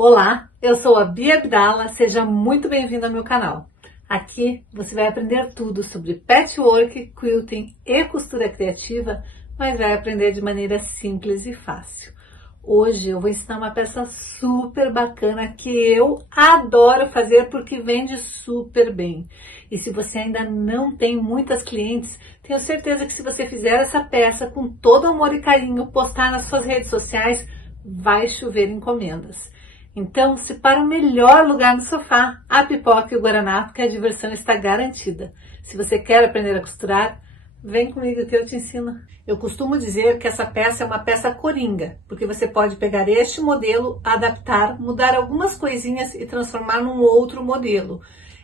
Olá, eu sou a Bia Abdala, seja muito bem-vindo ao meu canal. Aqui você vai aprender tudo sobre patchwork, quilting e costura criativa, mas vai aprender de maneira simples e fácil. Hoje eu vou ensinar uma peça super bacana que eu adoro fazer porque vende super bem. E se você ainda não tem muitas clientes, tenho certeza que se você fizer essa peça com todo amor e carinho, postar nas suas redes sociais, vai chover encomendas. Então, se para o melhor lugar no sofá, a pipoca e o guaraná, porque a diversão está garantida. Se você quer aprender a costurar, vem comigo que eu te ensino. Eu costumo dizer que essa peça é uma peça coringa, porque você pode pegar este modelo, adaptar, mudar algumas coisinhas e transformar num outro modelo.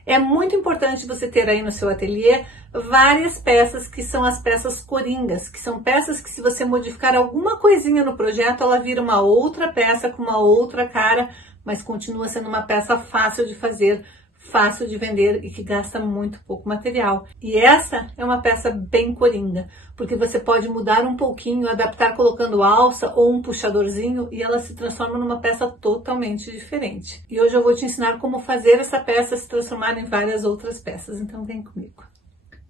É muito importante você ter aí no seu ateliê várias peças que são as peças coringas, que são peças que se você modificar alguma coisinha no projeto, ela vira uma outra peça com uma outra cara, mas continua sendo uma peça fácil de fazer, fácil de vender e que gasta muito pouco material. E essa é uma peça bem coringa, porque você pode mudar um pouquinho, adaptar colocando alça ou um puxadorzinho e ela se transforma numa peça totalmente diferente. E hoje eu vou te ensinar como fazer essa peça se transformar em várias outras peças, então vem comigo.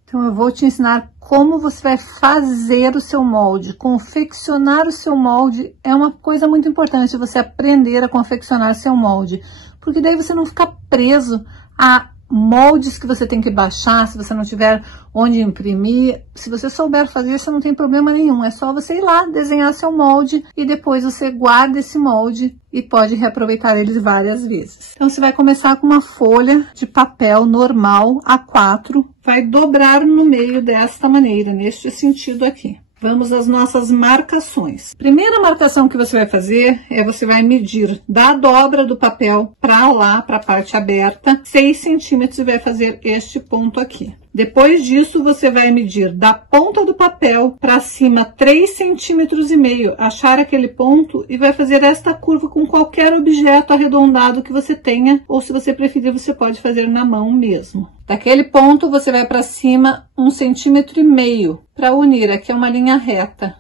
Então eu vou te ensinar como você vai fazer o seu molde, confeccionar o seu molde é uma coisa muito importante, você aprender a confeccionar seu molde, porque daí você não fica preso a moldes que você tem que baixar, se você não tiver onde imprimir. Se você souber fazer, você não tem problema nenhum, é só você ir lá, desenhar seu molde e depois você guarda esse molde e pode reaproveitar ele várias vezes. Então você vai começar com uma folha de papel normal A4, vai dobrar no meio desta maneira, neste sentido aqui. Vamos às nossas marcações. Primeira marcação que você vai fazer é você vai medir da dobra do papel para lá, para a parte aberta, 6 centímetros e vai fazer este ponto aqui. Depois disso, você vai medir da ponta do papel para cima 3,5 centímetros, achar aquele ponto e vai fazer esta curva com qualquer objeto arredondado que você tenha, ou se você preferir, você pode fazer na mão mesmo. Daquele ponto, você vai para cima 1,5 centímetros para unir, aqui é uma linha reta.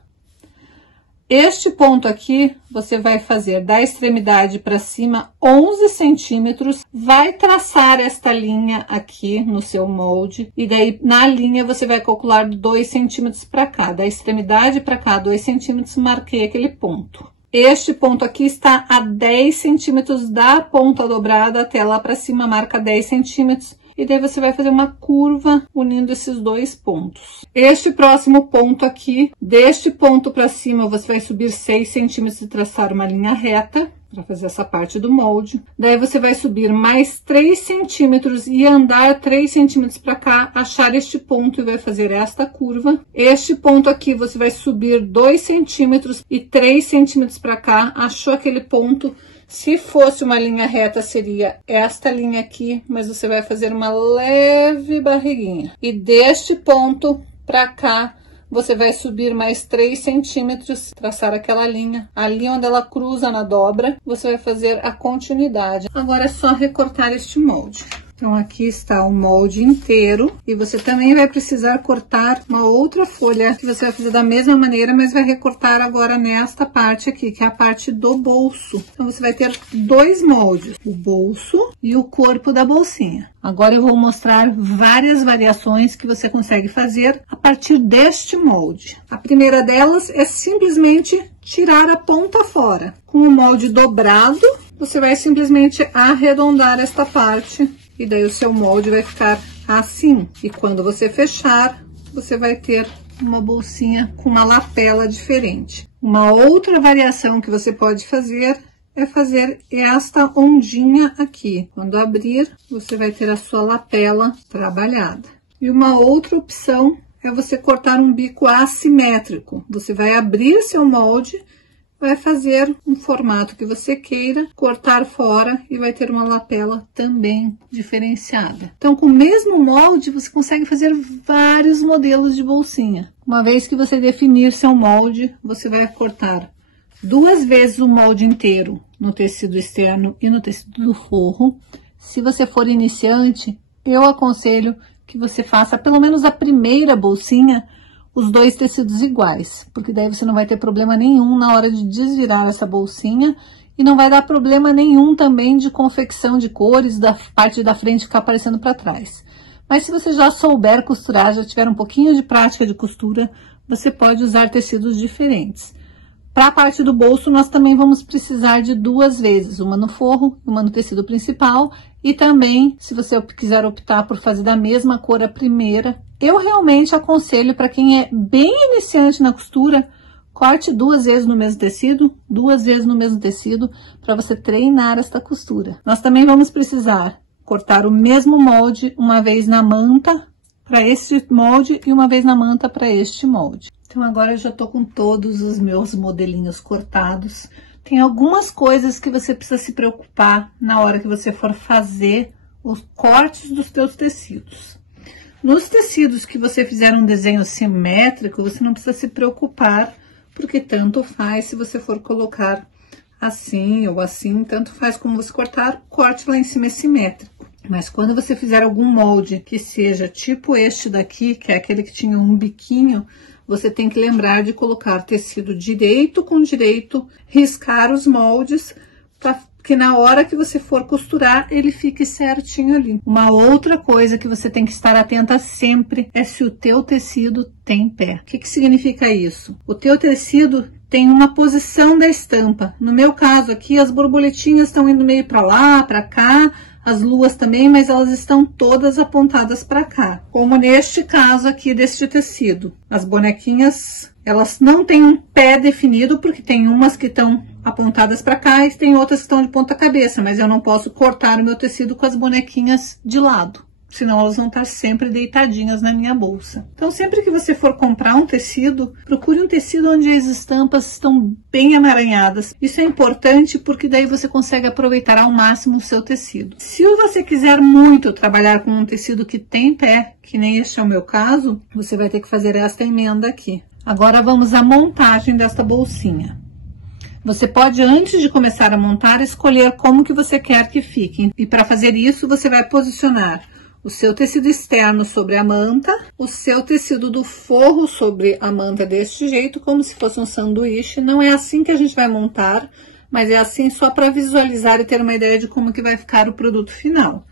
Este ponto aqui, você vai fazer da extremidade para cima 11 centímetros, vai traçar esta linha aqui no seu molde, e daí na linha você vai calcular 2 centímetros para cá, da extremidade para cá, 2 centímetros, marquei aquele ponto. Este ponto aqui está a 10 centímetros da ponta dobrada até lá para cima, marca 10 centímetros. E daí você vai fazer uma curva unindo esses dois pontos. Este próximo ponto aqui, deste ponto para cima, você vai subir 6 centímetros e traçar uma linha reta para fazer essa parte do molde. Daí você vai subir mais 3 centímetros e andar 3 centímetros para cá, achar este ponto e vai fazer esta curva. Este ponto aqui você vai subir 2 centímetros e 3 centímetros para cá, achou aquele ponto. Se fosse uma linha reta, seria esta linha aqui, mas você vai fazer uma leve barriguinha. E deste ponto para cá, você vai subir mais 3 centímetros, traçar aquela linha. Ali onde ela cruza na dobra, você vai fazer a continuidade. Agora é só recortar este molde. Então, aqui está o molde inteiro e você também vai precisar cortar uma outra folha que você vai fazer da mesma maneira, mas vai recortar agora nesta parte aqui, que é a parte do bolso. Então, você vai ter dois moldes, o bolso e o corpo da bolsinha. Agora eu vou mostrar várias variações que você consegue fazer a partir deste molde. A primeira delas é simplesmente tirar a ponta fora. Com o molde dobrado, você vai simplesmente arredondar esta parte. E daí o seu molde vai ficar assim. E quando você fechar, você vai ter uma bolsinha com uma lapela diferente. Uma outra variação que você pode fazer é fazer esta ondinha aqui. Quando abrir, você vai ter a sua lapela trabalhada. E uma outra opção é você cortar um bico assimétrico. Você vai abrir seu molde, vai fazer um formato que você queira, cortar fora e vai ter uma lapela também diferenciada. Então, com o mesmo molde, você consegue fazer vários modelos de bolsinha. Uma vez que você definir seu molde, você vai cortar 2 vezes o molde inteiro no tecido externo e no tecido do forro. Se você for iniciante, eu aconselho que você faça pelo menos a primeira bolsinha os 2 tecidos iguais, porque daí você não vai ter problema nenhum na hora de desvirar essa bolsinha e não vai dar problema nenhum também de confecção de cores, da parte da frente ficar aparecendo para trás. Mas se você já souber costurar, já tiver um pouquinho de prática de costura, você pode usar tecidos diferentes. Para a parte do bolso, nós também vamos precisar de 2 vezes, uma no forro, uma no tecido principal, e também, se você quiser optar por fazer da mesma cor a primeira, eu realmente aconselho para quem é bem iniciante na costura, corte 2 vezes no mesmo tecido, 2 vezes no mesmo tecido, para você treinar esta costura. Nós também vamos precisar cortar o mesmo molde uma vez na manta para este molde e uma vez na manta para este molde. Então agora eu já tô com todos os meus modelinhos cortados. Tem algumas coisas que você precisa se preocupar na hora que você for fazer os cortes dos teus tecidos. Nos tecidos que você fizer um desenho simétrico, você não precisa se preocupar, porque tanto faz se você for colocar assim ou assim, tanto faz como você cortar, o corte lá em cima é simétrico. Mas quando você fizer algum molde que seja tipo este daqui, que é aquele que tinha um biquinho, você tem que lembrar de colocar tecido direito com direito, riscar os moldes, para que na hora que você for costurar, ele fique certinho ali. Uma outra coisa que você tem que estar atenta sempre é se o teu tecido tem pé. O que significa isso? O teu tecido tem uma posição da estampa. No meu caso aqui, as borboletinhas estão indo meio para lá, para cá, as luas também, mas elas estão todas apontadas para cá. Como neste caso aqui deste tecido. As bonequinhas, elas não têm um pé definido, porque tem umas que estão apontadas para cá e tem outras que estão de ponta cabeça, mas eu não posso cortar o meu tecido com as bonequinhas de lado, senão elas vão estar sempre deitadinhas na minha bolsa. Então, sempre que você for comprar um tecido, procure um tecido onde as estampas estão bem emaranhadas. Isso é importante porque daí você consegue aproveitar ao máximo o seu tecido. Se você quiser muito trabalhar com um tecido que tem pé, que nem este é o meu caso, você vai ter que fazer esta emenda aqui. Agora vamos à montagem desta bolsinha. Você pode, antes de começar a montar, escolher como que você quer que fique. E para fazer isso, você vai posicionar o seu tecido externo sobre a manta, o seu tecido do forro sobre a manta deste jeito, como se fosse um sanduíche. Não é assim que a gente vai montar, mas é assim só para visualizar e ter uma ideia de como que vai ficar o produto final.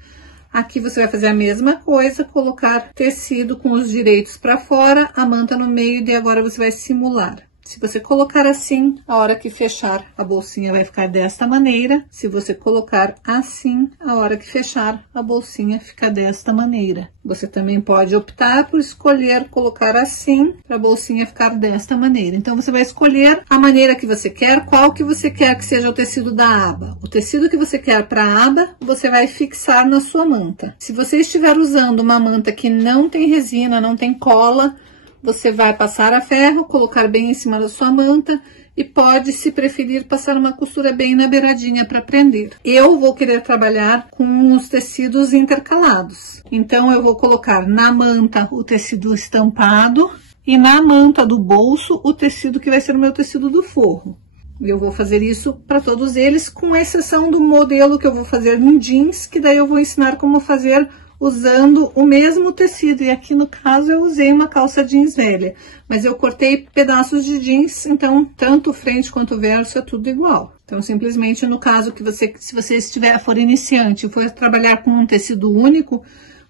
Aqui você vai fazer a mesma coisa, colocar tecido com os direitos para fora, a manta no meio, e agora você vai simular. Se você colocar assim, a hora que fechar, a bolsinha vai ficar desta maneira. Se você colocar assim, a hora que fechar, a bolsinha fica desta maneira. Você também pode optar por escolher colocar assim, para a bolsinha ficar desta maneira. Então, você vai escolher a maneira que você quer, qual que você quer que seja o tecido da aba. O tecido que você quer para a aba, você vai fixar na sua manta. Se você estiver usando uma manta que não tem resina, não tem cola, você vai passar a ferro, colocar bem em cima da sua manta e pode, se preferir, passar uma costura bem na beiradinha para prender. Eu vou querer trabalhar com os tecidos intercalados. Então, eu vou colocar na manta o tecido estampado e na manta do bolso o tecido que vai ser o meu tecido do forro. Eu vou fazer isso para todos eles, com exceção do modelo que eu vou fazer em jeans, que daí eu vou ensinar como fazer usando o mesmo tecido, e aqui no caso eu usei uma calça jeans velha, mas eu cortei pedaços de jeans, então tanto o frente quanto o verso é tudo igual. Então simplesmente no caso que se você for iniciante e for trabalhar com um tecido único,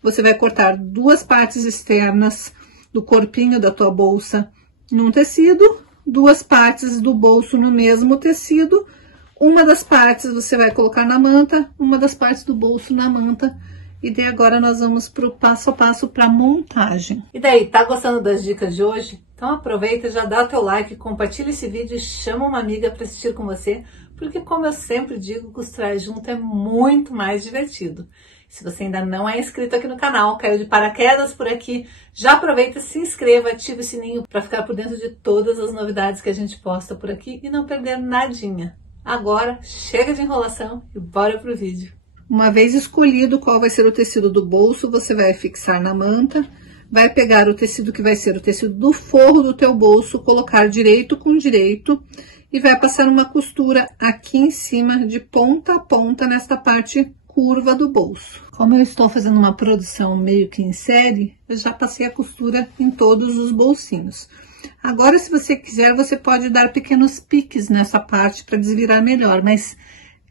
você vai cortar 2 partes externas do corpinho da tua bolsa num tecido, 2 partes do bolso no mesmo tecido, uma das partes você vai colocar na manta, uma das partes do bolso na manta. E daí agora nós vamos para o passo a passo para montagem. E daí, tá gostando das dicas de hoje? Então aproveita, já dá o teu like, compartilha esse vídeo e chama uma amiga para assistir com você, porque como eu sempre digo, costurar junto é muito mais divertido. Se você ainda não é inscrito aqui no canal, caiu de paraquedas por aqui, já aproveita, se inscreva, ativa o sininho para ficar por dentro de todas as novidades que a gente posta por aqui e não perder nadinha. Agora, chega de enrolação e bora pro vídeo. Uma vez escolhido qual vai ser o tecido do bolso, você vai fixar na manta, vai pegar o tecido que vai ser o tecido do forro do teu bolso, colocar direito com direito e vai passar uma costura aqui em cima, de ponta a ponta, nesta parte curva do bolso. Como eu estou fazendo uma produção meio que em série, eu já passei a costura em todos os bolsinhos. Agora, se você quiser, você pode dar pequenos piques nessa parte para desvirar melhor, mas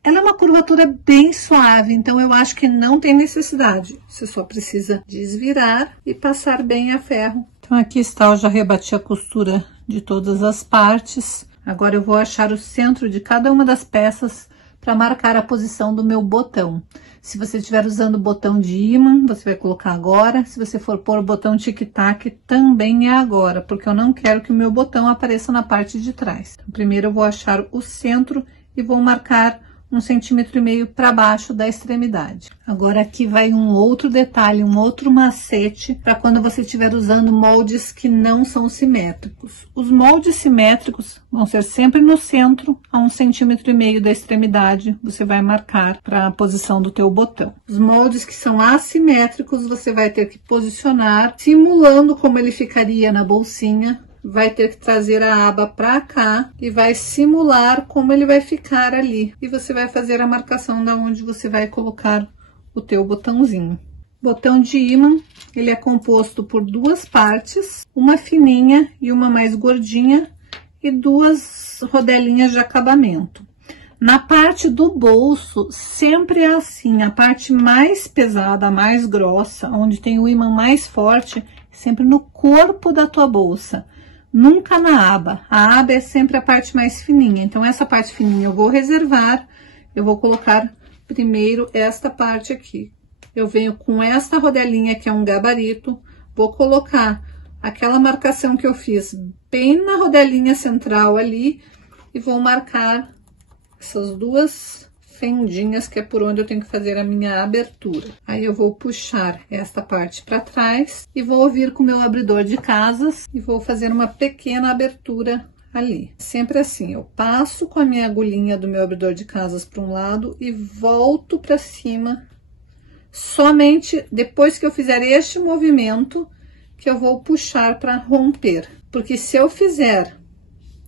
ela é uma curvatura bem suave, então eu acho que não tem necessidade. Você só precisa desvirar e passar bem a ferro. Então aqui está, eu já rebati a costura de todas as partes. Agora eu vou achar o centro de cada uma das peças para marcar a posição do meu botão. Se você estiver usando o botão de ímã, você vai colocar agora. Se você for pôr o botão tic-tac, também é agora, porque eu não quero que o meu botão apareça na parte de trás. Então, primeiro eu vou achar o centro e vou marcar 1,5 cm para baixo da extremidade. Agora aqui vai um outro detalhe, um outro macete para quando você estiver usando moldes que não são simétricos. Os moldes simétricos vão ser sempre no centro, a 1,5 cm da extremidade, você vai marcar para a posição do teu botão. Os moldes que são assimétricos, você vai ter que posicionar, simulando como ele ficaria na bolsinha. Vai ter que trazer a aba para cá e vai simular como ele vai ficar ali. E você vai fazer a marcação da onde você vai colocar o teu botãozinho. Botão de ímã, ele é composto por duas partes, uma fininha e uma mais gordinha e duas rodelinhas de acabamento. Na parte do bolso, sempre é assim, a parte mais pesada, mais grossa, onde tem o ímã mais forte, sempre no corpo da tua bolsa. Nunca na aba. A aba é sempre a parte mais fininha. Então, essa parte fininha eu vou reservar. Eu vou colocar primeiro esta parte aqui. Eu venho com esta rodelinha, que é um gabarito. Vou colocar aquela marcação que eu fiz bem na rodelinha central ali. E vou marcar essas duas fendinhas, que é por onde eu tenho que fazer a minha abertura. Aí eu vou puxar esta parte para trás e vou vir com o meu abridor de casas e vou fazer uma pequena abertura ali. Sempre assim, eu passo com a minha agulhinha do meu abridor de casas para um lado e volto para cima. Somente depois que eu fizer este movimento que eu vou puxar para romper. Porque se eu fizer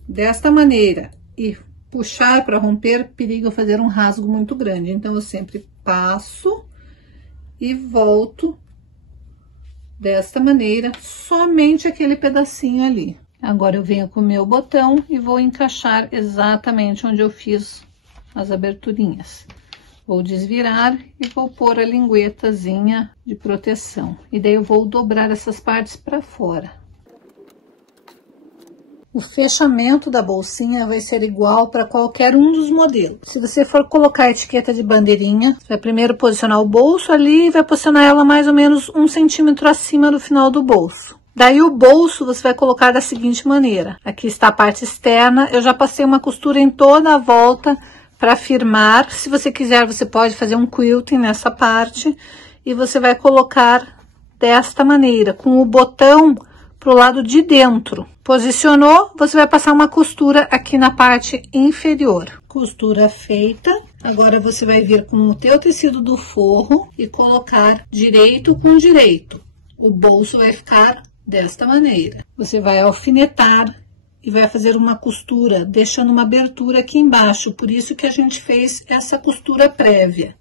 desta maneira e puxar para romper, perigo fazer um rasgo muito grande. Então, eu sempre passo e volto desta maneira, somente aquele pedacinho ali. Agora, eu venho com o meu botão e vou encaixar exatamente onde eu fiz as aberturinhas. Vou desvirar e vou pôr a linguetazinha de proteção. E daí eu vou dobrar essas partes para fora. O fechamento da bolsinha vai ser igual para qualquer um dos modelos. Se você for colocar a etiqueta de bandeirinha, você vai primeiro posicionar o bolso ali e vai posicionar ela mais ou menos 1 centímetro acima do final do bolso. Daí o bolso você vai colocar da seguinte maneira. Aqui está a parte externa, eu já passei uma costura em toda a volta para firmar. Se você quiser, você pode fazer um quilting nessa parte e você vai colocar desta maneira, com o botão pro lado de dentro. Posicionou, você vai passar uma costura aqui na parte inferior. Costura feita. Agora você vai vir com o teu tecido do forro e colocar direito com direito. O bolso vai ficar desta maneira. Você vai alfinetar e vai fazer uma costura, deixando uma abertura aqui embaixo. Por isso que a gente fez essa costura prévia.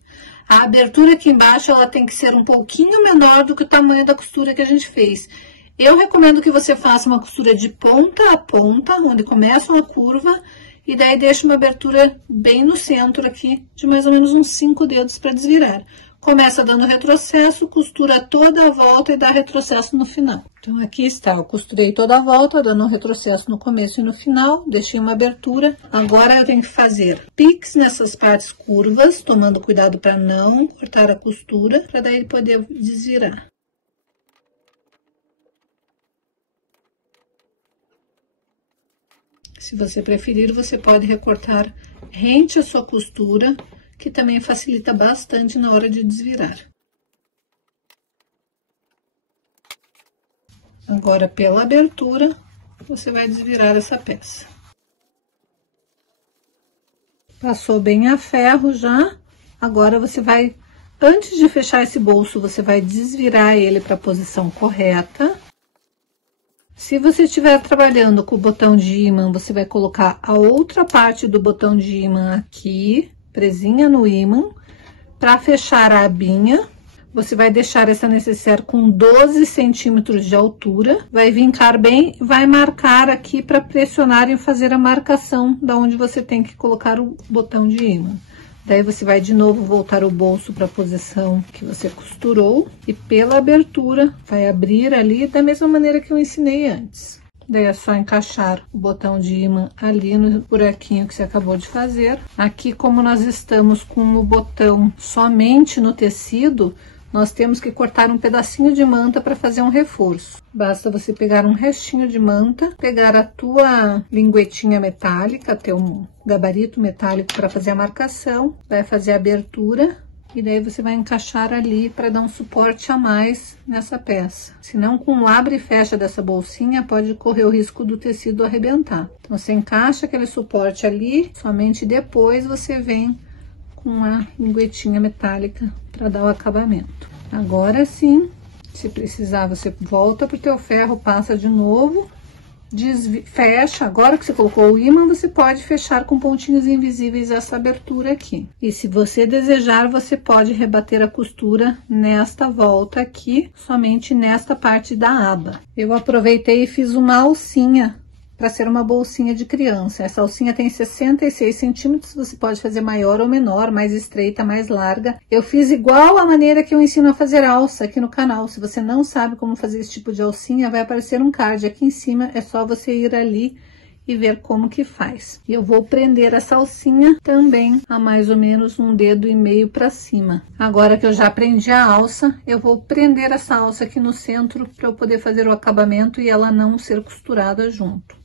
A abertura aqui embaixo, ela tem que ser um pouquinho menor do que o tamanho da costura que a gente fez. Eu recomendo que você faça uma costura de ponta a ponta, onde começa uma curva, e daí deixa uma abertura bem no centro aqui, de mais ou menos uns 5 dedos para desvirar. Começa dando retrocesso, costura toda a volta e dá retrocesso no final. Então, aqui está, eu costurei toda a volta, dando um retrocesso no começo e no final, deixei uma abertura. Agora, eu tenho que fazer piques nessas partes curvas, tomando cuidado para não cortar a costura, para daí poder desvirar. Se você preferir, você pode recortar rente a sua costura, que também facilita bastante na hora de desvirar. Agora, pela abertura, você vai desvirar essa peça. Passou bem a ferro já. Agora, você vai, antes de fechar esse bolso, você vai desvirar ele para a posição correta. Se você estiver trabalhando com o botão de ímã, você vai colocar a outra parte do botão de ímã aqui, presinha no ímã, para fechar a abinha. Você vai deixar essa necessaire com 12 centímetros de altura, vai vincar bem, vai marcar aqui para pressionar e fazer a marcação da onde você tem que colocar o botão de ímã. Daí você vai de novo voltar o bolso para a posição que você costurou e pela abertura vai abrir ali da mesma maneira que eu ensinei antes. Daí é só encaixar o botão de ímã ali no buraquinho que você acabou de fazer. Aqui, como nós estamos com o botão somente no tecido, nós temos que cortar um pedacinho de manta para fazer um reforço. Basta você pegar um restinho de manta, pegar a tua linguetinha metálica, teu gabarito metálico para fazer a marcação, vai fazer a abertura e daí você vai encaixar ali para dar um suporte a mais nessa peça. Senão, com o abre e fecha dessa bolsinha, pode correr o risco do tecido arrebentar. Então, você encaixa aquele suporte ali, somente depois você vem com a linguetinha metálica para dar o acabamento. Agora sim, se precisar, você volta pro teu ferro, passa de novo, fecha. Agora que você colocou o ímã, você pode fechar com pontinhos invisíveis essa abertura aqui. E se você desejar, você pode rebater a costura nesta volta aqui, somente nesta parte da aba. Eu aproveitei e fiz uma alcinha para ser uma bolsinha de criança. Essa alcinha tem 66 centímetros, você pode fazer maior ou menor, mais estreita, mais larga. Eu fiz igual a maneira que eu ensino a fazer alça aqui no canal. Se você não sabe como fazer esse tipo de alcinha, vai aparecer um card aqui em cima, é só você ir ali e ver como que faz. E eu vou prender essa alcinha também a mais ou menos 1,5 dedo para cima. Agora que eu já prendi a alça, eu vou prender essa alça aqui no centro para eu poder fazer o acabamento e ela não ser costurada junto.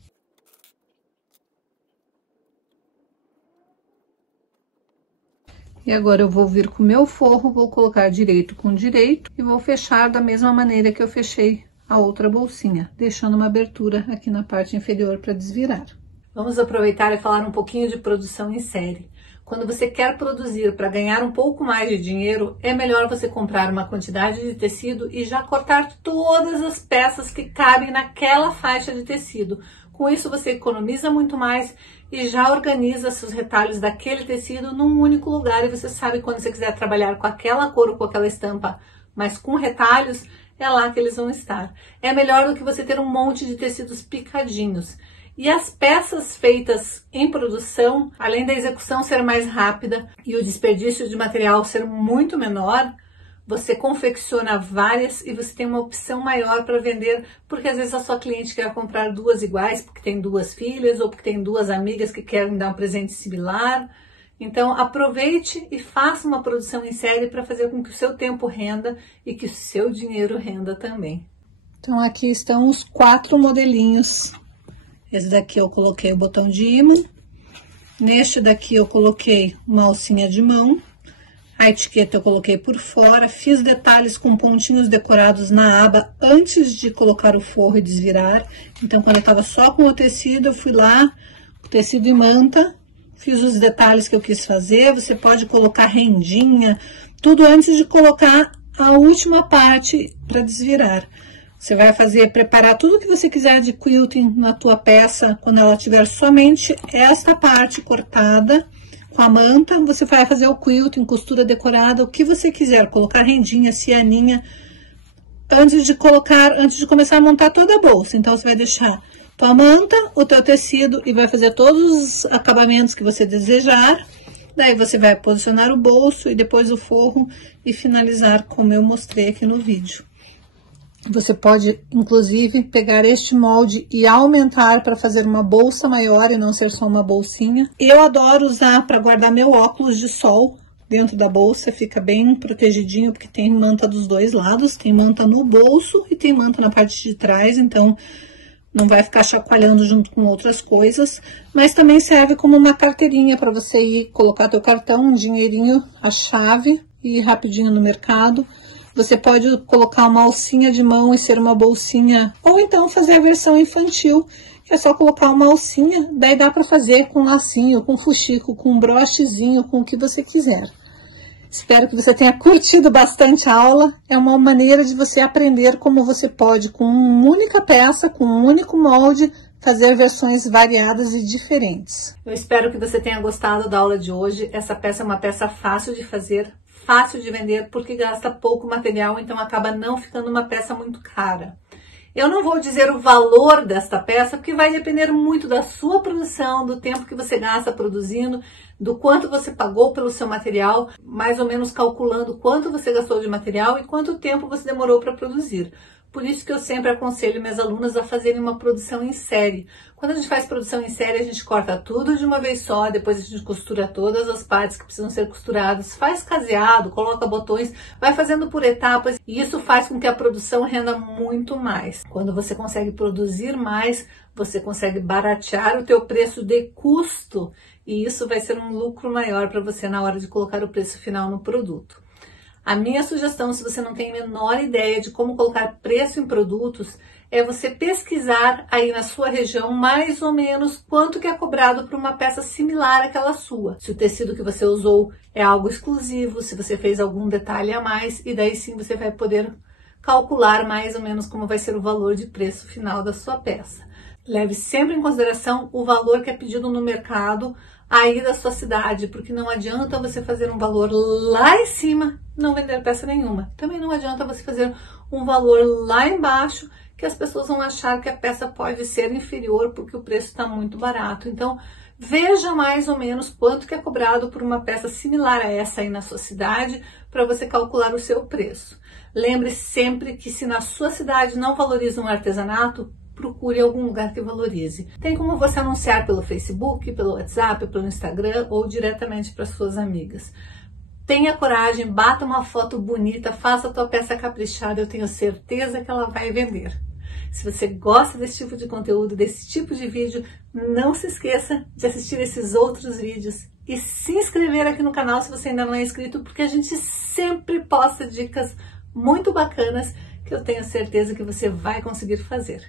E agora eu vou vir com o meu forro, vou colocar direito com direito e vou fechar da mesma maneira que eu fechei a outra bolsinha, deixando uma abertura aqui na parte inferior para desvirar. Vamos aproveitar e falar um pouquinho de produção em série. Quando você quer produzir para ganhar um pouco mais de dinheiro, é melhor você comprar uma quantidade de tecido e já cortar todas as peças que cabem naquela faixa de tecido. Com isso você economiza muito mais e já organiza seus retalhos daquele tecido num único lugar, e você sabe quando você quiser trabalhar com aquela cor ou com aquela estampa, mas com retalhos, é lá que eles vão estar. É melhor do que você ter um monte de tecidos picadinhos. E as peças feitas em produção, além da execução ser mais rápida e o desperdício de material ser muito menor, você confecciona várias e você tem uma opção maior para vender, porque às vezes a sua cliente quer comprar duas iguais, porque tem duas filhas ou porque tem duas amigas que querem dar um presente similar. Então, aproveite e faça uma produção em série para fazer com que o seu tempo renda e que o seu dinheiro renda também. Então, aqui estão os 4 modelinhos. Esse daqui eu coloquei o botão de ímã. Neste daqui eu coloquei uma alcinha de mão. A etiqueta eu coloquei por fora, fiz detalhes com pontinhos decorados na aba antes de colocar o forro e desvirar. Então, quando eu estava só com o tecido, eu fui lá, o tecido e manta, fiz os detalhes que eu quis fazer. Você pode colocar rendinha, tudo antes de colocar a última parte para desvirar. Você vai preparar tudo que você quiser de quilting na tua peça, quando ela tiver somente esta parte cortada. Com a manta, você vai fazer o quilting, costura decorada, o que você quiser, colocar rendinha, cianinha, antes de começar a montar toda a bolsa. Então, você vai deixar tua manta, o teu tecido e vai fazer todos os acabamentos que você desejar. Daí, você vai posicionar o bolso e depois o forro e finalizar como eu mostrei aqui no vídeo. Você pode, inclusive, pegar este molde e aumentar para fazer uma bolsa maior e não ser só uma bolsinha. Eu adoro usar para guardar meu óculos de sol dentro da bolsa, fica bem protegidinho, porque tem manta dos dois lados, tem manta no bolso e tem manta na parte de trás, então não vai ficar chacoalhando junto com outras coisas. Mas também serve como uma carteirinha para você ir colocar teu cartão, um dinheirinho, a chave e ir rapidinho no mercado. Você pode colocar uma alcinha de mão e ser uma bolsinha, ou então fazer a versão infantil, que é só colocar uma alcinha, daí dá para fazer com lacinho, com fuxico, com um brochezinho, com o que você quiser. Espero que você tenha curtido bastante a aula. É uma maneira de você aprender como você pode, com uma única peça, com um único molde, fazer versões variadas e diferentes. Eu espero que você tenha gostado da aula de hoje. Essa peça é uma peça fácil de fazer, fácil de vender porque gasta pouco material, então acaba não ficando uma peça muito cara. Eu não vou dizer o valor desta peça, porque vai depender muito da sua produção, do tempo que você gasta produzindo, do quanto você pagou pelo seu material, mais ou menos calculando quanto você gastou de material e quanto tempo você demorou para produzir. Por isso que eu sempre aconselho minhas alunas a fazerem uma produção em série. Quando a gente faz produção em série, a gente corta tudo de uma vez só, depois a gente costura todas as partes que precisam ser costuradas, faz caseado, coloca botões, vai fazendo por etapas e isso faz com que a produção renda muito mais. Quando você consegue produzir mais, você consegue baratear o teu preço de custo e isso vai ser um lucro maior para você na hora de colocar o preço final no produto. A minha sugestão, se você não tem a menor ideia de como colocar preço em produtos, é você pesquisar aí na sua região mais ou menos quanto que é cobrado por uma peça similar àquela sua. Se o tecido que você usou é algo exclusivo, se você fez algum detalhe a mais, e daí sim você vai poder calcular mais ou menos como vai ser o valor de preço final da sua peça. Leve sempre em consideração o valor que é pedido no mercado aí da sua cidade, porque não adianta você fazer um valor lá em cima e não vender peça nenhuma. Também não adianta você fazer um valor lá embaixo que as pessoas vão achar que a peça pode ser inferior porque o preço está muito barato. Então, veja mais ou menos quanto que é cobrado por uma peça similar a essa aí na sua cidade para você calcular o seu preço. Lembre sempre que se na sua cidade não valoriza um artesanato, procure algum lugar que valorize. Tem como você anunciar pelo Facebook, pelo WhatsApp, pelo Instagram ou diretamente para suas amigas. Tenha coragem, bata uma foto bonita, faça a tua peça caprichada, eu tenho certeza que ela vai vender. Se você gosta desse tipo de conteúdo, desse tipo de vídeo, não se esqueça de assistir esses outros vídeos e se inscrever aqui no canal se você ainda não é inscrito, porque a gente sempre posta dicas muito bacanas que eu tenho certeza que você vai conseguir fazer.